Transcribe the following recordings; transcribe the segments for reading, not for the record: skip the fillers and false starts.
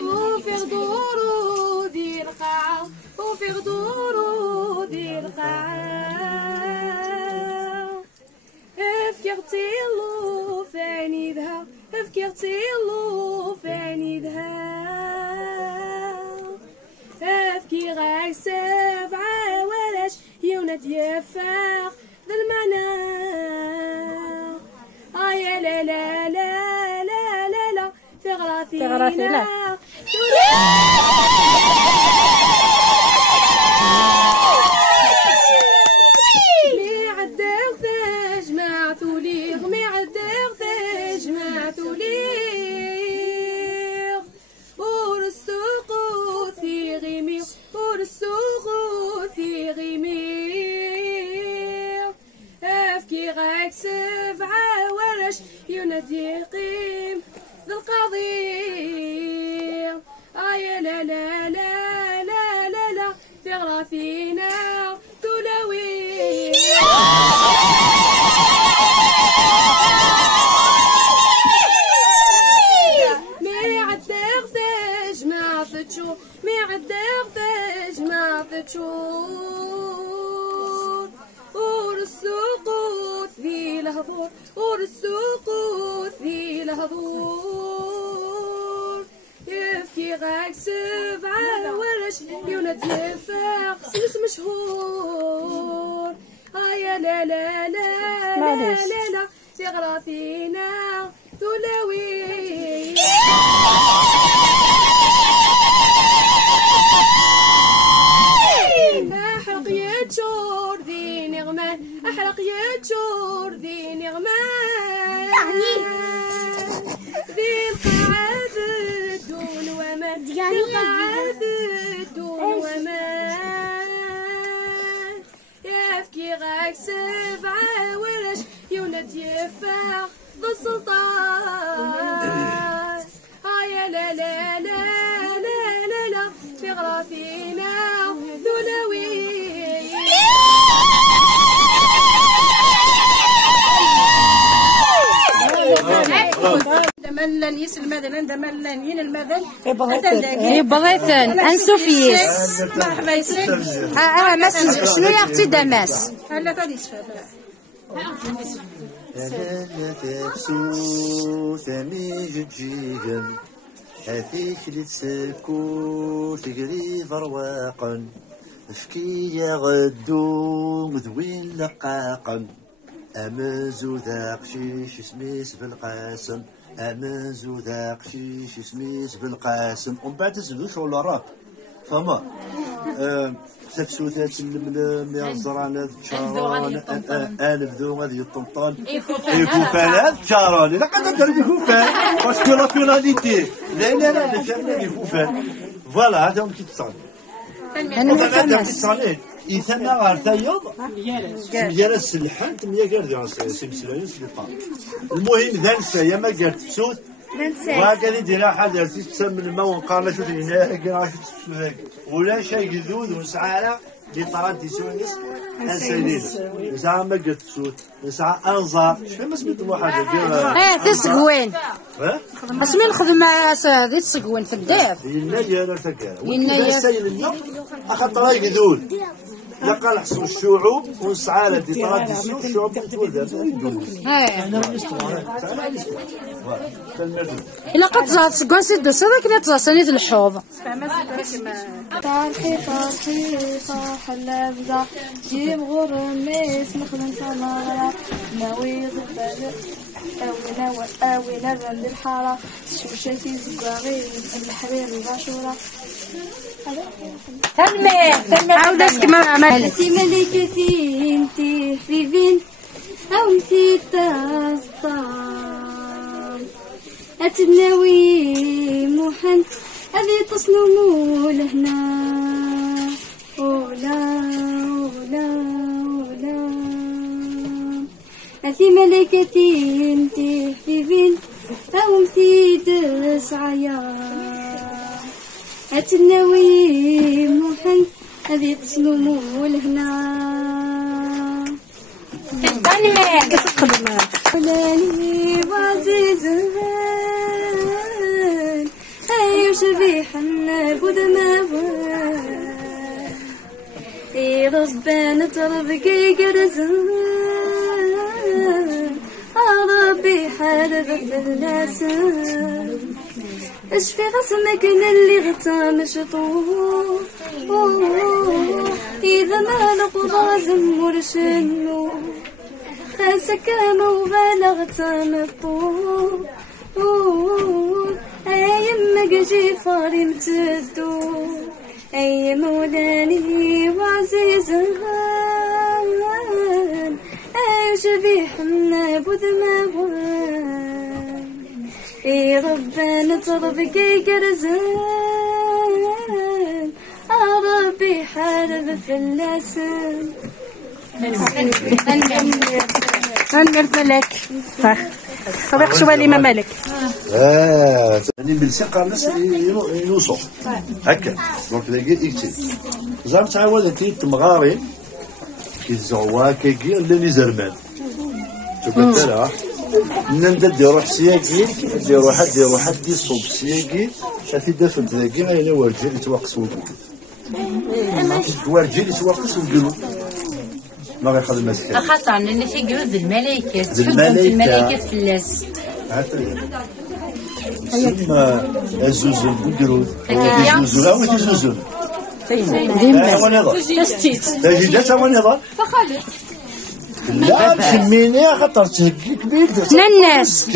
وفي غدورو ديال القاعة وفي غدورو ديال القاعة فكرتيلو في عنيدها فكرتيلو في عنيدها فكي غاك سبعة ولاش يونات يفاق ذا المعنى يا لا لا لا لا لا لا تغرفينا مي عداو تجمعتو ليغ مي عداو تجمعتو ليغ ورسوقو في غيمي ورسوقو في غيمي افكي غاك سبعة ورش ينادي قيم ذا القضية يا لا لا لا لا لا لا تغرى فينا تلوي مي عداغ تجمع تشوف مي عداغ تجمع تشوف ورسوقو في الهضور ورسوقو في الهضور يفكي غاك سبعة ورش يونات يفاق سنس مشهور يا لا لا لا لا لا لا تغرى فينا تلاوي أحرق يا تشور ذي نغمان أحرق يا تشور ذي نغمان ذي القعاد دون ومان ذي القعاد دون ومان يفكي غاك سبعة ورش يونات يفاق ذا السلطان يا لا لا لا لا لا لا تغرى فينا ذلوي دملن يس المدن دملن ين المدن بغيتن انسوفيس مرحبا يسلم مس شنو يا اختي دماس هلا تادي سفا لا تفسو ثمي جيجم حثيك لتسكو تقري فرواقا افكي يا غدو مذوين لقاقا امازو ذاق شيش سميس بالقاسم امازو ذاق شيش سميس بالقاسم ومن بعد تزيدو شغل راب فما تفسوثات الملم يا الزران تشارون الفذو غادي يطنطن يكوفان تشارون لا قد دار يكوفان باسكو لا فيناليتي لا لا لا لا يكوفان فوالا هذا هو كيتصال هذا كيتصال إذا غارتايض مجالس اللحنت ميا كاردي سيمسلايين سلطان المهم ذا نسا يا ما قالت تفسوث وهكذا دينا حاجة تسمى الماء ونقارن شو تجينا كنا شو ولا شيء جذوذ وسعارة لطراد تسونيس أنسيدين إذا ما قلت سود إذا أنظر شو ما سميت واحد تسقوين اسمي الخدمة هذه تسقوين في الدار ينا يا رتكار ينا يا سيل النق أخذ طريق جذوذ لقى نحصل الشعوب ونسعى دي تراديسيون الشعوب تولدات إلا قد زاد سكوان سيد سيدك لا تزاسني الحوض طارحي صاح اللبزة جيب غرميس نخدم ثمرة ناوي ضبالة أوي نبن بالحارة شوشتي زقاغي الحرير الباشورة تنمي عاودة كما عملت أنتي ملكتي انتي حبيبين أو انتي تاسطان أتناوي محن أبي تصنموا لهنا أولا أنتي ملكتي انتي حبيبين أو انتي تسعيا أتناوي محن أبي تصنموا لهنا ولاني وعزيزان أي شبيحا بود موال إي ربنا تربكي قرزان ربي حارب باللسان اشفي غصمك اللي غطى مشطوط إذا ما لقضى زمر شنو خاسك مبالغة مطول أيامك جفاري متدور أي مولاني وعزيزان أي شبيح نابذ موال إي ربنا تربكي قرزان ربي حارب في اللسان نمرت ملك طبيق شو بالي ما ملك يعني بالثقة الناس يوصل هكا دونك لقيت يكتب زعما تعاود انت تمغاري كيزعوا كيجي اللي زرمان شوف انت نبدا دير روح سياقي دير واحد دي صوب سياقي شافي دافن تلاقي غير ورجال يتوقس ويقول ورجال يتوقس ويقول ما غيخدم مسكين خاطر اللي تيقولوا الملائكة فلاس ثم الزوزن بقرود الزوزن لا وين الزوزن تجدات ونظر لا تسميني خاطر تهكي كبير نناس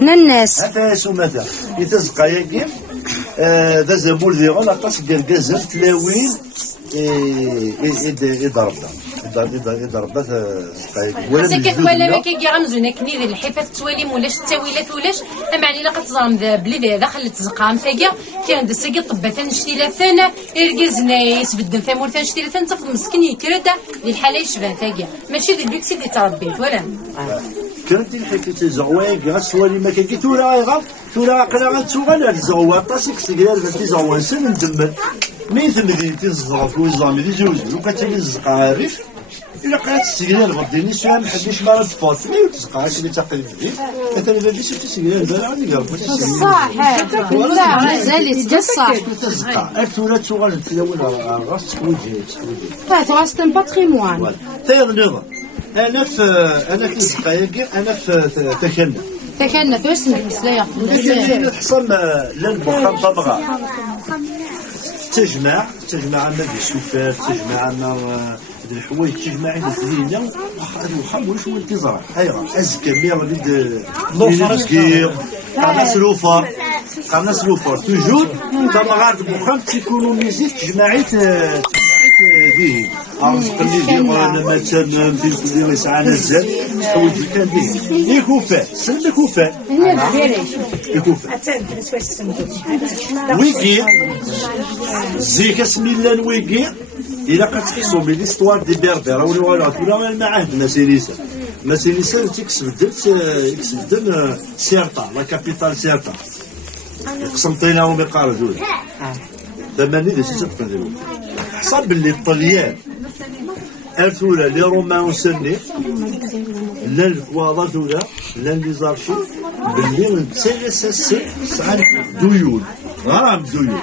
نناس هذا يسو مثلا يتزقى يقيم ذا زبول ذي غلا قصد الجزر تلاوين يضربها ولا ما كيجي غنزونا كني ذي الحفاظ تواليم ولاش التاويلات ولاش معني لا قتزرم بلي داخل تزقام ثاقا كان دساقي طبا تنشتيلا ثانا إرقزنا يسبدن ثامور تنشتيلا ثانا تفضل مسكين يكرتا ذي الحالة يشبه ثاقا ماشي ذي البيكسي اللي تربيت ولا كانت الحكاية زعواق غسوالي ما كي تورا غا تورا قلا غتسوغالا زعواق طاسك سكرال بنتي زعوان سن ندمل مين تمدي تزغف وزامي دي جوج لو كانت تزقى عارف إلا قالت السكرال غديني سؤال محدش ما رد فاطمي وتزقاش اللي تقريب فيه أنت اللي بديش تسكرال بلا عندي قلب صح لا مازال صح تزقى أكتورا تسوغال تلون راس تكوجي فاتواس تم باتريموان ثير نظر أنا في دقايق أنا في تكنى في اسم المسلايا حصل للبخار طبغة تجمع عنا دي السفار تجمع عنا الحوايج تجمع عنا الزينة وخمو شو التزار أيوة أزكى مير للبسكير قانا سلوفر توجور طبغة البخار تيكونوميزي تجمعيت فيه أرزق اللي ديما مثلا في اللي يسعى نزل حويج كان فيه يكوفا سلم يكوفا يكوفا ويكي زيك اسم الله الويكي إلا كتحسوا من ليستوار دي بربر ولا ولا المعاهد مسيريسا تكسب دم سيرتا لا كابيتال سيرتا قسنطينة ومقارة ثمانية دي ستة نديرو حسب اللي الطليان أرثولا لي رومان وسني لا الكواضات ولا لا لي زارشي باللي نتسلس السن سعر ديول غرام دويو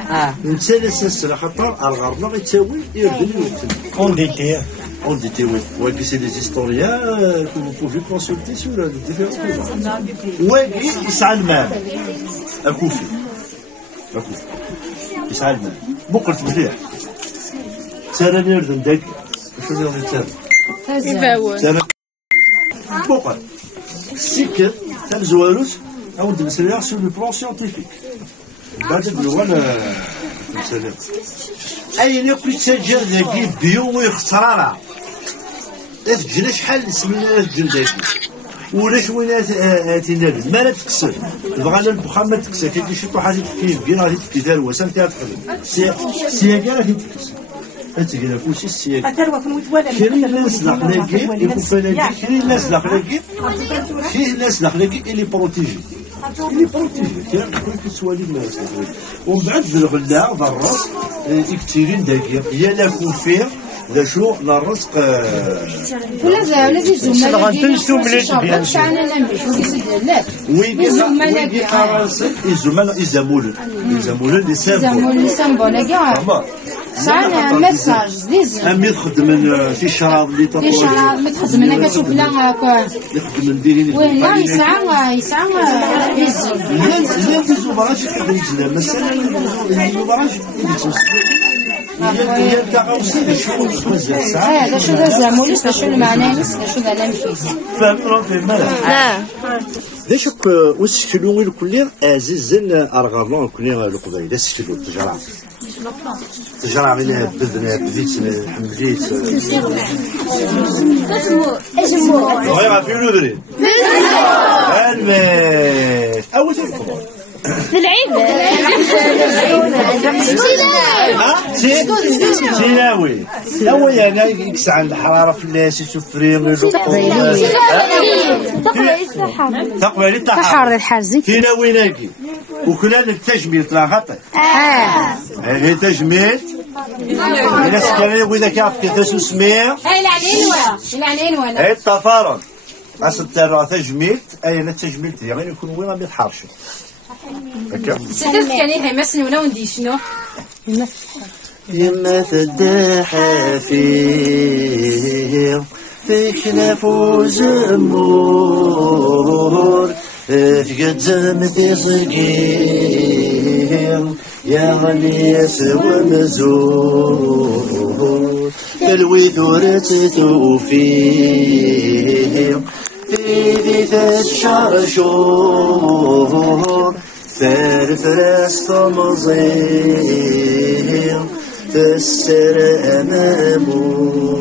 نتسالى سلسلة خاطر الغرب غيتساوي يردن يوتن on dit oui. Ouais, que c'est des historiens que vous pouvez consulter sur les différents livres. Ouais, يسعى المال. أكوفي. يسعى المال. مو قلت مليح. سنة يردن داك. شو اللي غادي تسال؟ سنة. بوقت. سيك تنزوالوس أو ندرسوا sur le plan scientifique. بعد اللغة مثلا. أي اللي كنت تسجل ذاكي بيو ويختارها. تجينا شحال سمينا تجي داكي ولاش وين تينال ما لا تكسر بغا البخار ما تكسر كاين شي طوحه تفكي كاين غادي تفكي دار وسام تخدم السياكه راه تكسر انت كاين كلشي السياكه كاين الناس لاقلاكي يكون فلاكي كاين الناس لاقلاكي اللي بروتيجي كاين كتسوالي الناس ومن بعد الغلا ضرس يكتيرين داكي يا لا كوفير لا شو لا الرزق ولا زي زوما غنتنسو مليح بيان سور ويجي قراصي يزمولن لي سامبول كاع صار ميساج ديز امي تخدم في الشراب اللي تطول في الشراب ما تخدم انا كتشوف لا يخدم نديري ولا يسعى ديزو باغاش يخدم جدا مثلا ديزو باغاش هذا شو ذا زاموليس شو المعنى شو ذا لمشيس ليش وسكلوا الكلير عزيزن ارغبنا الكلير القبيله سكلوا تجرع عليها بديت حمديت اسمو غير في ندري الماء اول شيء تلاوي هو يعني يكسع عند الحراره في اللاس يشوف فريم تقبل التحار الحازي تلاوي ناكي وكلنا التجميل ترى خطا هي تجميل الى سكري واذا كيف كيفاش سميه العنين ولا هي التفارض اصل ترى تجميل اي انا تجميل يعني يكون وين ما يتحرش سيدات كاني هاي مسني ولا وندي شنو يما تداحى فيه فيك نفوز أمور في قدام في صغير يا غني سوى مزور تلوي ثورة توفيق في ذي الشرشور فرفرس تمظير تسر أمامه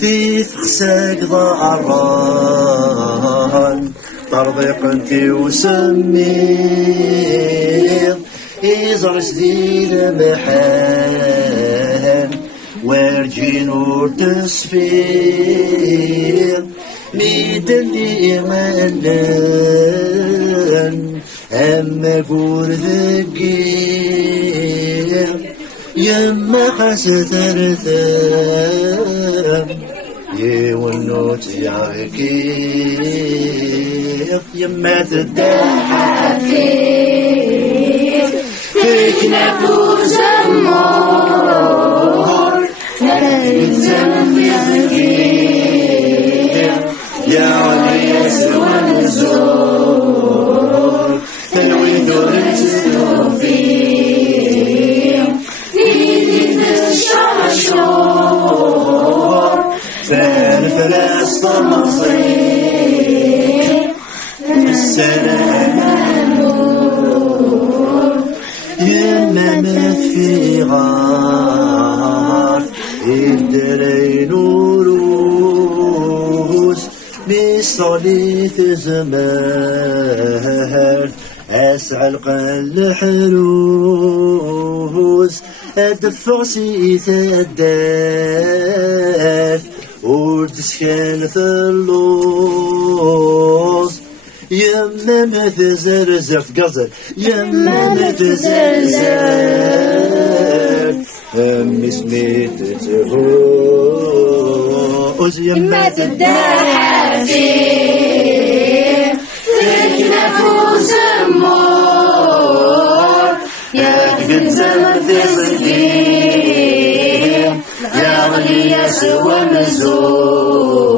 في فخساك ضعران طربق انت وسمير إزر جديد محال وارجي نور تسفير ميدلي ملان أما قول ذكير يما خست رثام يونوت يعكير يما تداحى فيك نفوس أمور نتزم يذكير يا علي سوى الزور تلوي درسه فيه في الشعشور فالفلاس تمصير السلام نور يما في غار الدرين نوروس بصليت زمان أسعى القل حروس الدفوسي تداف ودسكان في اللوز يما ما تزرزف قصر يما ما تزرزف أمي سميت تهوز يما تداحى فيه فيك نفوس أمور تزكي يا غلي سوى مزور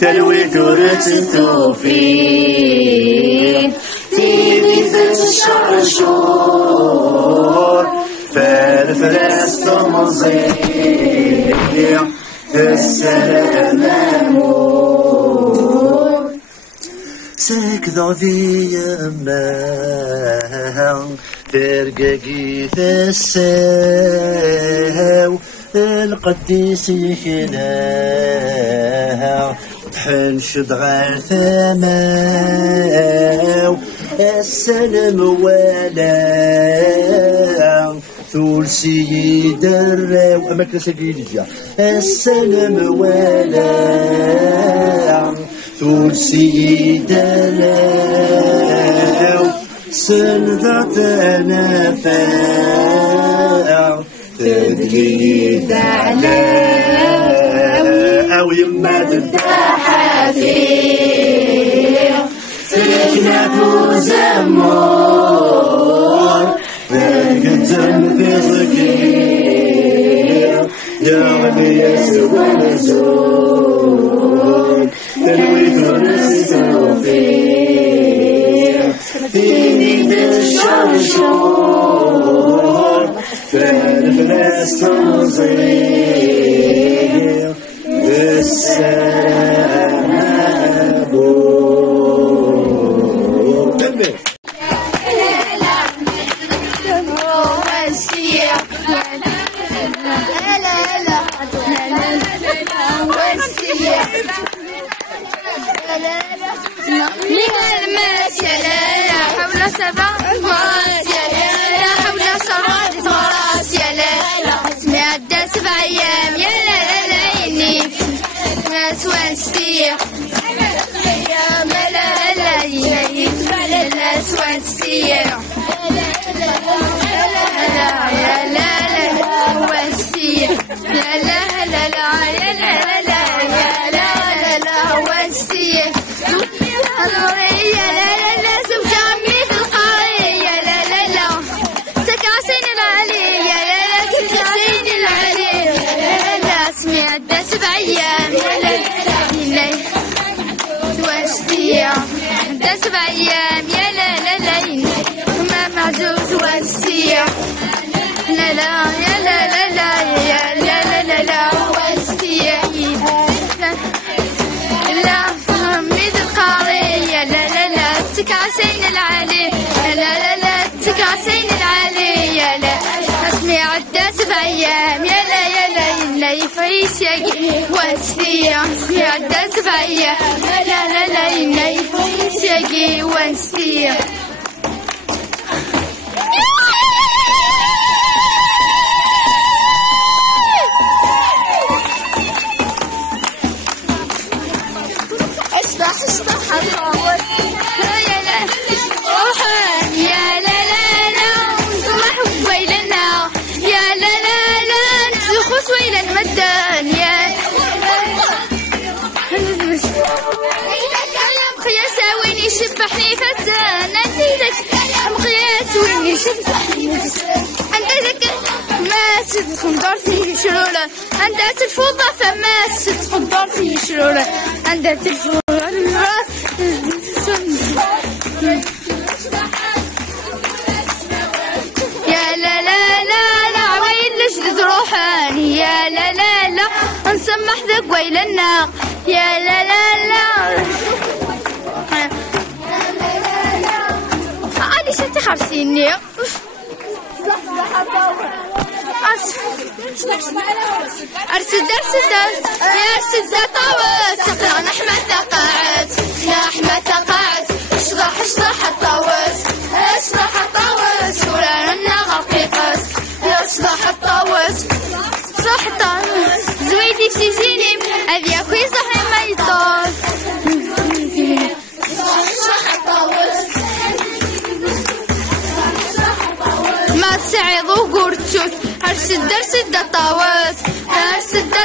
تلوي كرة التوفيق في بيت الشرشور فالفراس تمضيع السلام مامور ساكذا في يمه ترقاقي ثساو القديس يحناها حنشد غير ثماو السلام ولا ثول سيد الراو أما كرسا قيلجا السلام ولا ثول سيد الراو سنذات نفاع تدليد على أو يما تداحى فيه سكنة زمور فقدم في صغير يا ربي يسوى نزول تلوي فرسته فيه فيني بالشرشور فالفلاس تنظير بالسلام سبع أيام يا لا لا لا ما معزوز وانسيع لا لا يا لا لا لا يا لا لا لا لا وانسيع لا ميد القارية لا لا لا تكاسين العالي لا لا لا تكاسين العالي يا لا اسمي عدة 7 أيام يا لا يا لا لا يفريس يجي وانسيع اسمي عدة 7 أيام لا لا لا لا يفريس يجي وانسيع شبحني فتان انت ذاك مقياس ويني شبحني انت ذاك ما تدخل دار فيه شلوله انت الفوضى فما تدخل دار فيه شلوله انت الفوضى يا لا لا لا لا وين لجد روحاني يا لا لا لا نسمح ذاك ويل النار يا لا لا لا شتي خرسيني أرسد يا أرسد طاوس اقلع نحمة قاعد يا أحمد قاعد اشرح الطاوس اشرح الطاوس ولا لنا غقيقس اشرح الطاوس اشرح الطاوس زويدي في سيزيني أبي أخوي ظهري ما يطاس اشرح الطاوس ما تسعيض وقرتوك أرسد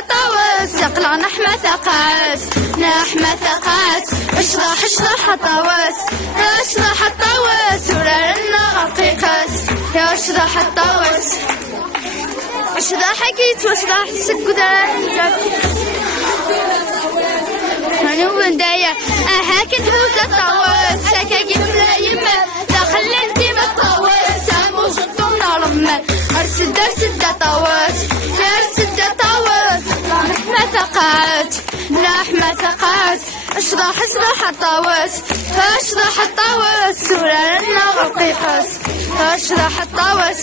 طاوس اقلع نحمة قاعد نحمة قاعد اشرح الطاوس ولا لنا غقيقس أشرح الطاوس أشرح حكيت وأشرح السكدان هنو بندايا هاكن هوزة الطاوس سكاكي بلا يما داخل الديم الطاوس سامو شطو نار من أرسد طاوس أرسد طاوس لحمة ثقات لحمة ثقات اشرح الطاوس اشرح الطاوس سورة لنا غلقيقس اشرح الطاوس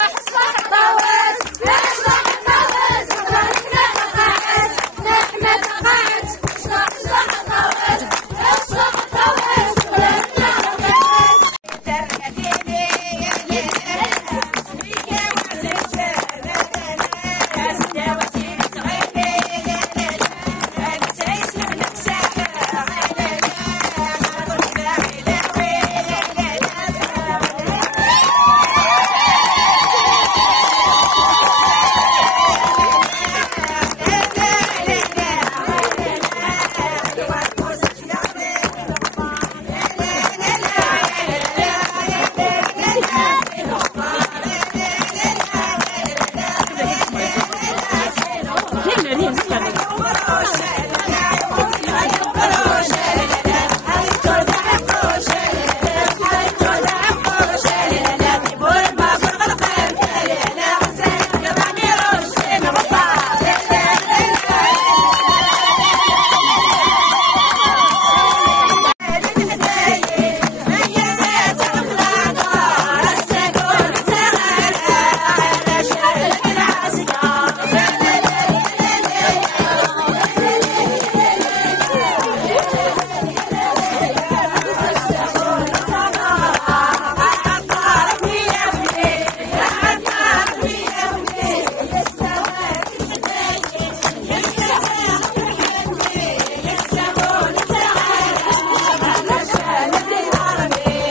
Bien, bien, bien.